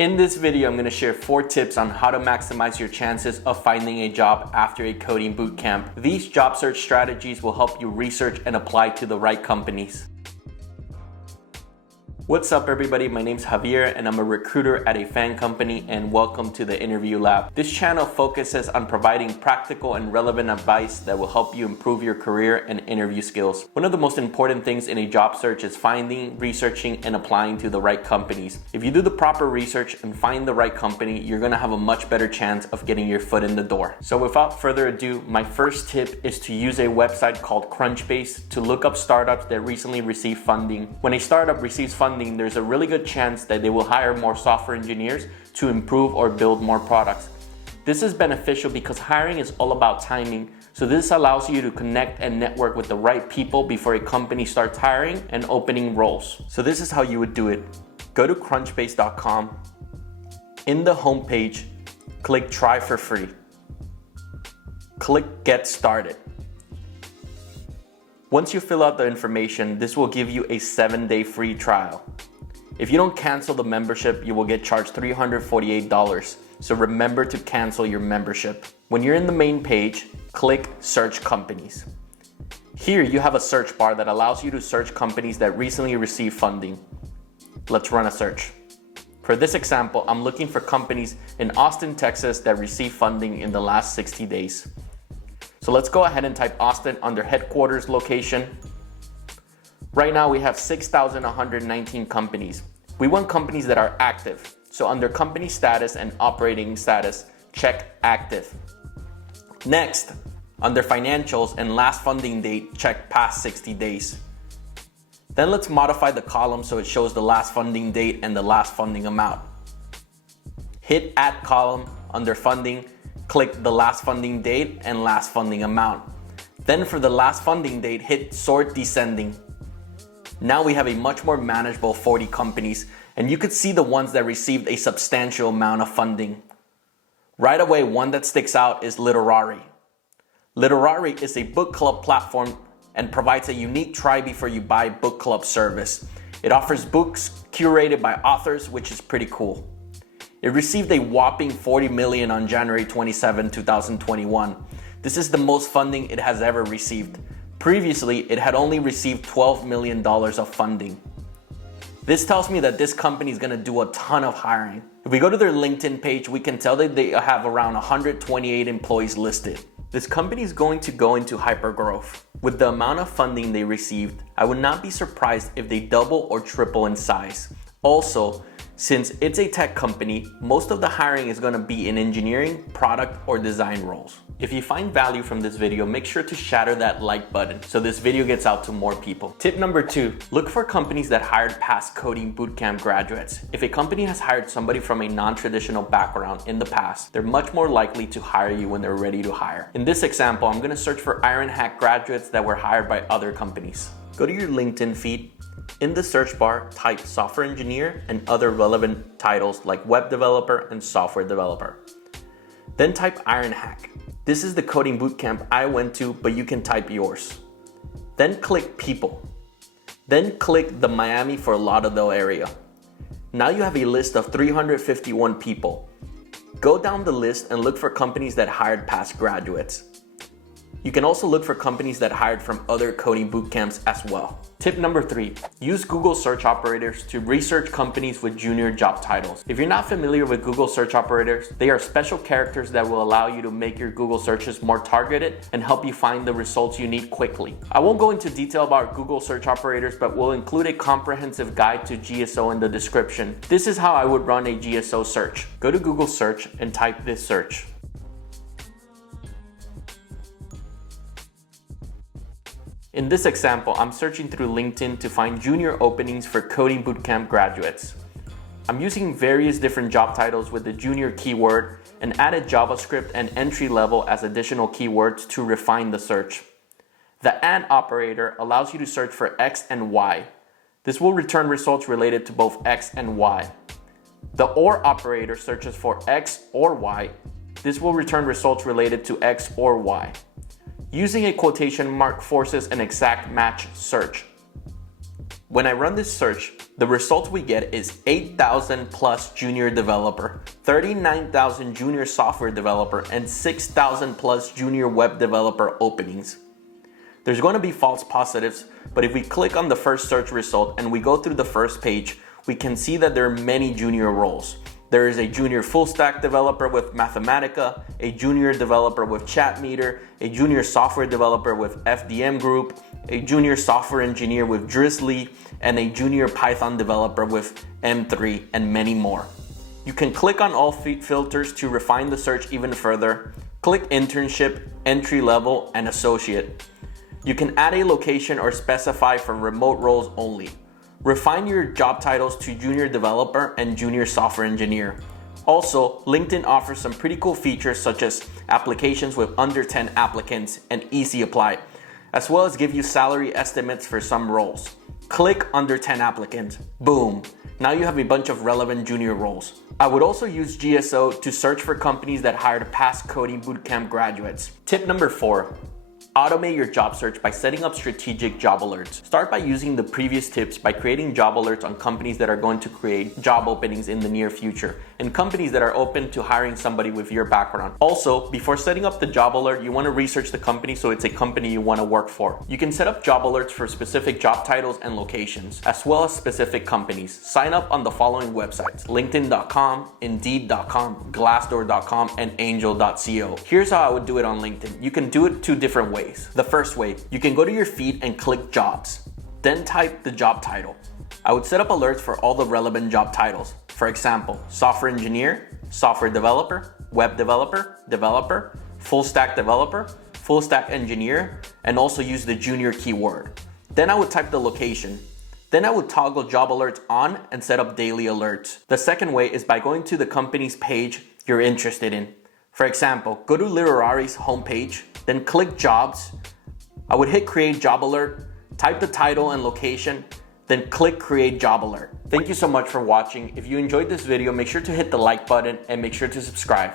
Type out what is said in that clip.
In this video, I'm going to share 4 tips on how to maximize your chances of finding a job after a coding bootcamp. These job search strategies will help you research and apply to the right companies. What's up everybody, my name's Javier and I'm a recruiter at a fan company, and welcome to the Interview Lab. This channel focuses on providing practical and relevant advice that will help you improve your career and interview skills. One of the most important things in a job search is finding, researching, and applying to the right companies. If you do the proper research and find the right company, you're gonna have a much better chance of getting your foot in the door. So without further ado, my first tip is to use a website called Crunchbase to look up startups that recently received funding. When a startup receives funding, there's a really good chance that they will hire more software engineers to improve or build more products. This is beneficial because hiring is all about timing, so this allows you to connect and network with the right people before a company starts hiring and opening roles. So this is how you would do it. Go to crunchbase.com. In the homepage, click Try for Free. Click Get Started. Once you fill out the information, this will give you a 7-day free trial. If you don't cancel the membership, you will get charged $348. So remember to cancel your membership. When you're in the main page, click Search Companies. Here you have a search bar that allows you to search companies that recently received funding. Let's run a search. For this example, I'm looking for companies in Austin, Texas that received funding in the last 60 days. So let's go ahead and type Austin under headquarters location. Right now we have 6,119 companies. We want companies that are active. So under company status and operating status, check active. Next, under financials and last funding date, check past 60 days. Then let's modify the column so it shows the last funding date and the last funding amount. Hit Add Column under funding. Click the last funding date and last funding amount. Then for the last funding date, hit Sort Descending. Now we have a much more manageable 40 companies, and you could see the ones that received a substantial amount of funding. Right away, one that sticks out is Literary. Literary is a book club platform and provides a unique try before you buy book club service. It offers books curated by authors, which is pretty cool. It received a whopping $40 million on January 27, 2021. This is the most funding it has ever received. Previously, it had only received $12 million of funding. This tells me that this company is gonna do a ton of hiring. If we go to their LinkedIn page, we can tell that they have around 128 employees listed. This company is going to go into hypergrowth. With the amount of funding they received, I would not be surprised if they double or triple in size. Also, since it's a tech company, most of the hiring is going to be in engineering, product, or design roles. If you find value from this video, make sure to shatter that like button so this video gets out to more people. Tip number 2, look for companies that hired past coding bootcamp graduates. If a company has hired somebody from a non-traditional background in the past, they're much more likely to hire you when they're ready to hire. In this example, I'm going to search for Ironhack graduates that were hired by other companies. Go to your LinkedIn feed. In the search bar, type software engineer and other relevant titles like web developer and software developer. Then type Ironhack. This is the coding bootcamp I went to, but you can type yours. Then click people. Then click the Miami, Fort Lauderdale area. Now you have a list of 351 people. Go down the list and look for companies that hired past graduates. You can also look for companies that hired from other coding bootcamps as well. Tip number 3, use Google search operators to research companies with junior job titles. If you're not familiar with Google search operators, they are special characters that will allow you to make your Google searches more targeted and help you find the results you need quickly. I won't go into detail about Google search operators, but we'll include a comprehensive guide to GSO in the description. This is how I would run a GSO search. Go to Google search and type this search. In this example, I'm searching through LinkedIn to find junior openings for coding bootcamp graduates. I'm using various different job titles with the junior keyword and added JavaScript and entry level as additional keywords to refine the search. The AND operator allows you to search for X and Y. This will return results related to both X and Y. The OR operator searches for X or Y. This will return results related to X or Y. Using a quotation mark forces an exact match search. When I run this search, the results we get is 8,000 plus junior developer, 39,000 junior software developer, and 6,000 plus junior web developer openings. There's going to be false positives, but if we click on the first search result and we go through the first page, we can see that there are many junior roles. There is a junior full stack developer with Mathematica, a junior developer with ChatMeter, a junior software developer with FDM Group, a junior software engineer with Drizzly, and a junior Python developer with M3, and many more. You can click on all filters to refine the search even further. Click internship, entry level, and associate. You can add a location or specify for remote roles only. Refine your job titles to junior developer and junior software engineer. Also, LinkedIn offers some pretty cool features such as applications with under 10 applicants and easy apply, as well as give you salary estimates for some roles. Click under 10 applicants. Boom. Now you have a bunch of relevant junior roles. I would also use GSO to search for companies that hired past coding bootcamp graduates. Tip number 4. Automate your job search by setting up strategic job alerts. Start by using the previous tips by creating job alerts on companies that are going to create job openings in the near future and companies that are open to hiring somebody with your background. Also, before setting up the job alert, you want to research the company so it's a company you want to work for. You can set up job alerts for specific job titles and locations, as well as specific companies. Sign up on the following websites: LinkedIn.com, Indeed.com, Glassdoor.com, and Angel.co. Here's how I would do it on LinkedIn. You can do it 2 different ways. The first way, you can go to your feed and click jobs, then type the job title. I would set up alerts for all the relevant job titles. For example, software engineer, software developer, web developer, developer, full stack developer, full stack engineer, and also use the junior keyword. Then I would type the location. Then I would toggle job alerts on and set up daily alerts. The second way is by going to the company's page you're interested in. For example, go to Literari's homepage, then click jobs. I would hit create job alert, type the title and location, then click create job alert. Thank you so much for watching. If you enjoyed this video, make sure to hit the like button and make sure to subscribe.